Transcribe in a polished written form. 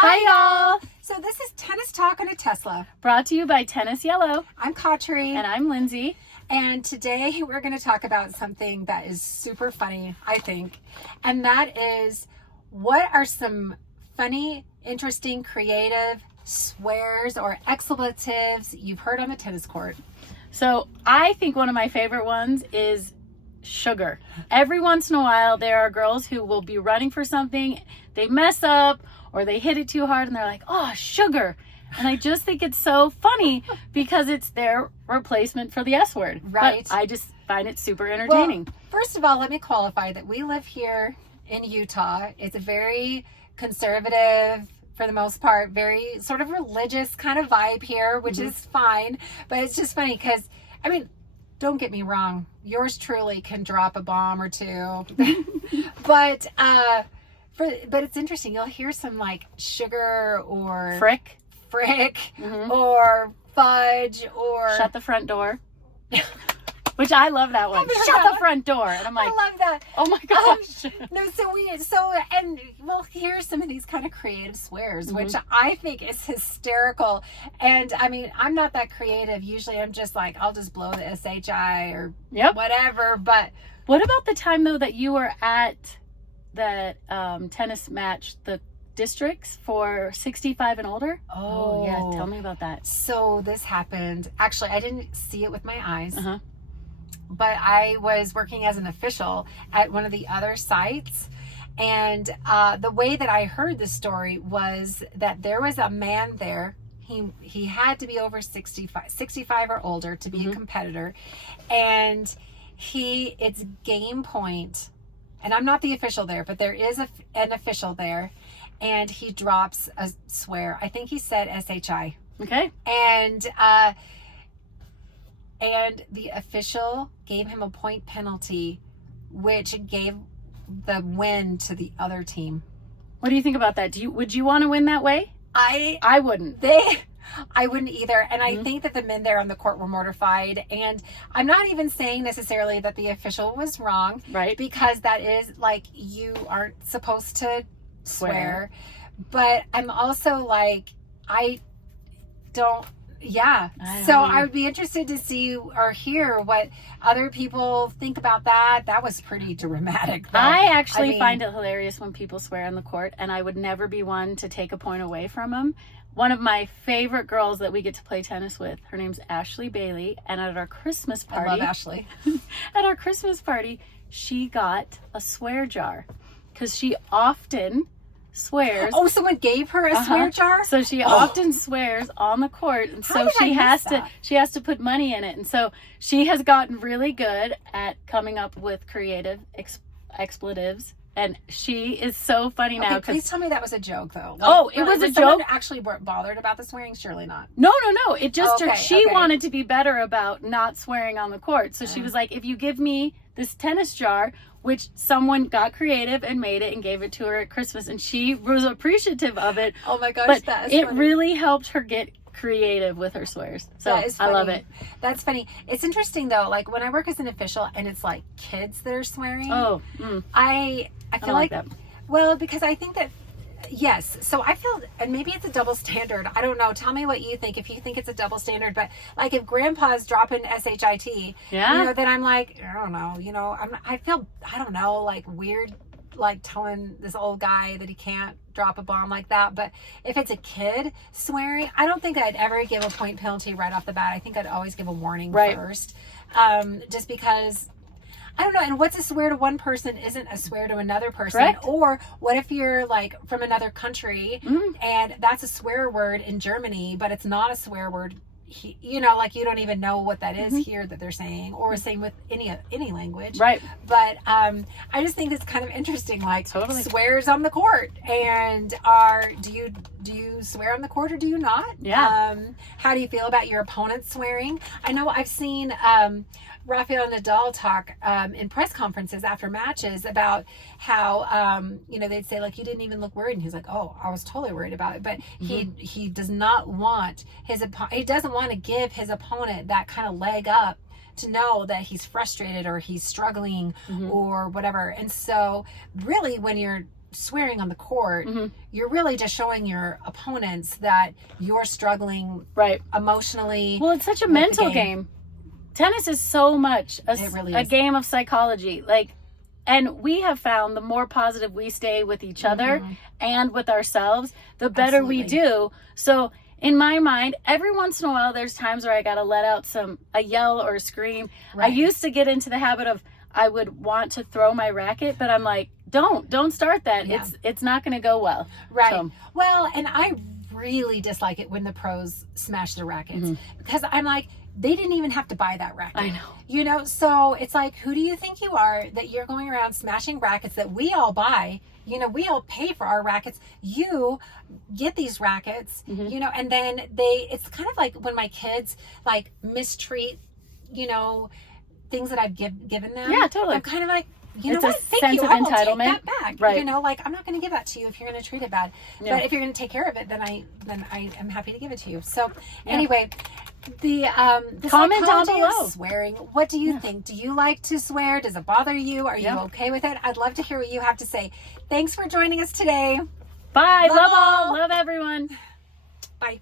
Hi, y'all. So this is Tennis Talk on a Tesla. Brought to you by Tennis Yellow. I'm Katri. And I'm Lindsey. And today we're going to talk about something that is super funny, I think. And that is, what are some funny, interesting, creative swears or expletives you've heard on the tennis court? So I think one of my favorite ones is sugar. Every once in a while, there are girls who will be running for something, they mess up, or they hit it too hard, and they're like, oh, sugar. And I just think it's so funny because it's their replacement for the S word. Right. But I just find it super entertaining. Well, first of all, let me qualify that we live here in Utah. It's a very conservative, for the most part, very sort of religious kind of vibe here, which is fine. But it's just funny because, I mean, don't get me wrong, yours truly can drop a bomb or two. but it's interesting. You'll hear some like sugar or Frick. Or fudge or Shut the front door. Which I love that one. Shut the front door. And I'm like, I love that. Oh my gosh. And we'll hear some of these kind of creative swears, which I think is hysterical. And I mean, I'm not that creative. Usually I'm just like, I'll just blow the SHI or whatever. But what about the time though that you were at that tennis match, the districts for 65 and older? Oh yeah, tell me about that. So this happened, actually I didn't see it with my eyes, but I was working as an official at one of the other sites, and the way that I heard the story was that there was a man there. He had to be over 65 or older to be a competitor, and it's game point, and I'm not the official there, but there is an official there, and he drops a swear. I think he said SHI. Okay. And the official gave him a point penalty, which gave the win to the other team. What do you think about that? Would you want to win that way? I wouldn't. I wouldn't either. And I think that the men there on the court were mortified. And I'm not even saying necessarily that the official was wrong. Right. Because that is like, you aren't supposed to swear. But I'm also like, I don't know. I would be interested to see or hear what other people think about that. That was pretty dramatic, though. I actually find it hilarious when people swear on the court, and I would never be one to take a point away from them. One of my favorite girls that we get to play tennis with, her name's Ashley Bailey, and at our Christmas party, I love Ashley. At our Christmas party, she got a swear jar because she often swears. Oh, someone gave her a swear jar? So she often swears on the court, and so she has to put money in it. And so she has gotten really good at coming up with creative expletives, and she is so funny now. Please tell me that was a joke, though. It was a joke. Someone actually bothered about the swearing? Surely not. No. It just she wanted to be better about not swearing on the court. So she was like, if you give me this tennis jar, which someone got creative and made it and gave it to her at Christmas, and she was appreciative of it. Oh my gosh, but that is it funny. Really helped her get creative with her swears. So I love it. That's funny. It's interesting though, like when I work as an official and it's like kids that are swearing. I feel like that. Well, because I think that yes. So I feel, and maybe it's a double standard. I don't know. Tell me what you think, if you think it's a double standard. But like if grandpa's dropping SHIT, then I'm like, I don't know, I feel, I don't know, like weird, like telling this old guy that he can't drop a bomb like that. But if it's a kid swearing, I don't think I'd ever give a point penalty right off the bat. I think I'd always give a warning first. Just because, I don't know. And what's a swear to one person isn't a swear to another person. Correct. Or what if you're like from another country and that's a swear word in Germany, but it's not a swear word, like you don't even know what that is here that they're saying, or same with any language. Right. But I just think it's kind of interesting, like swears on the court, and do you swear on the court or do you not? Yeah. How do you feel about your opponent swearing? I know I've seen Rafael Nadal talk in press conferences after matches about how they'd say like, you didn't even look worried, and he's like, oh, I was totally worried about it. But he does not want he doesn't want to give his opponent that kind of leg up to know that he's frustrated or he's struggling or whatever. And so really when you're swearing on the court, you're really just showing your opponents that you're struggling emotionally. Well, it's such a mental game. Tennis is so much a game of psychology. Like, and we have found the more positive we stay with each other and with ourselves, the better we do. So in my mind, every once in a while, there's times where I got to let out a yell or a scream. I used to get into the habit of, I would want to throw my racket, but I'm like, don't start that. Yeah. It's not going to go well. Right. So. Well, and I really dislike it when the pros smash their rackets because I'm like, they didn't even have to buy that racket. I know. You know, so it's like, who do you think you are that you're going around smashing rackets that we all buy? You know, we all pay for our rackets. You get these rackets, you know, and then it's kind of like when my kids like mistreat, you know, things that I've given them. Yeah, totally. I'm kind of like, you know what? Thank you. Of I will entitlement. take that back. Right. You know, like I'm not going to give that to you if you're going to treat it bad. Yeah. But if you're going to take care of it, then I am happy to give it to you. So anyway, the comment down below. Swearing. What do you think? Do you like to swear? Does it bother you? Are you okay with it? I'd love to hear what you have to say. Thanks for joining us today. Bye. Love all. Love everyone. Bye.